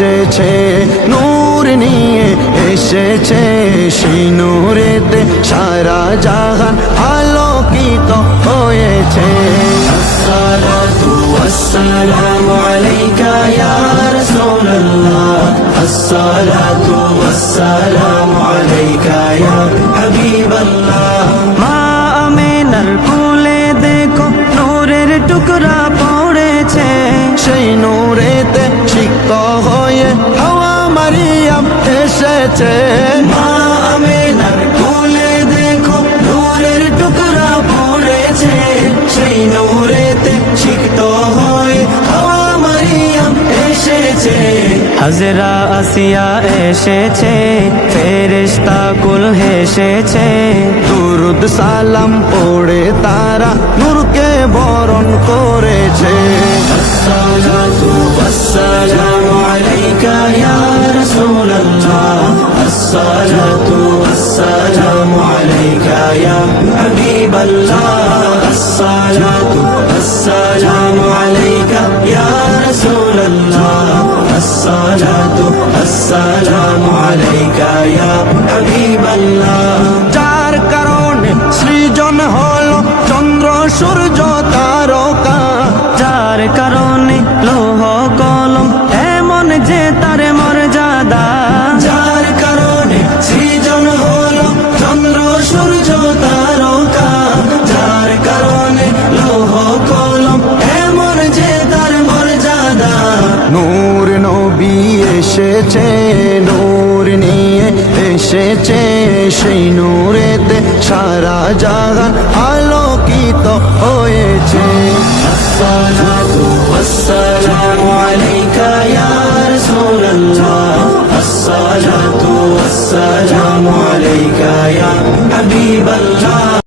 এসেছে, নূর নিয়ে এসেছে সেই নূরেতে সারা জাহান আলোকিত হয়েছে। আসসালাতু আসসালামু আলাইকা ইয়া রাসূলুল্লাহ। আসসালাতু আসসালামু আলাইকা ইয়া হাবিবাল্লাহ। এসেছে মা আমেনার কোলে দেখো নূরের টুকরা পড়েছে। সেই নূরেতে সিক্ত হয়ে হাওয়া মারিয়াম এসেছে। হাজরা আসিয়া এসেছে ফেরেশতা কুল হেসেছে। দুরুদ সালাম পড়ে তারা নূরকে বরণ করেছে। الصلاة والسلام عليك يا حبيب الله الصلاة والسلام عليك يا رسول الله الصلاة والسلام عليك يا حبيب الله যার কারণে সৃজন হলো চন্দ্র সূর্য তারকা নূর নবী এসেছে, নূর নিয়ে এসেছে সেই নূরেতে সারা জাগান আলোকিত হয়েছে। আসসালাতু আসসালামু আলাইকা ইয়া রাসূলুল্লাহ। আসসালাতু আসসালামু আলাইকা ইয়া হাবিবাল্লাহ।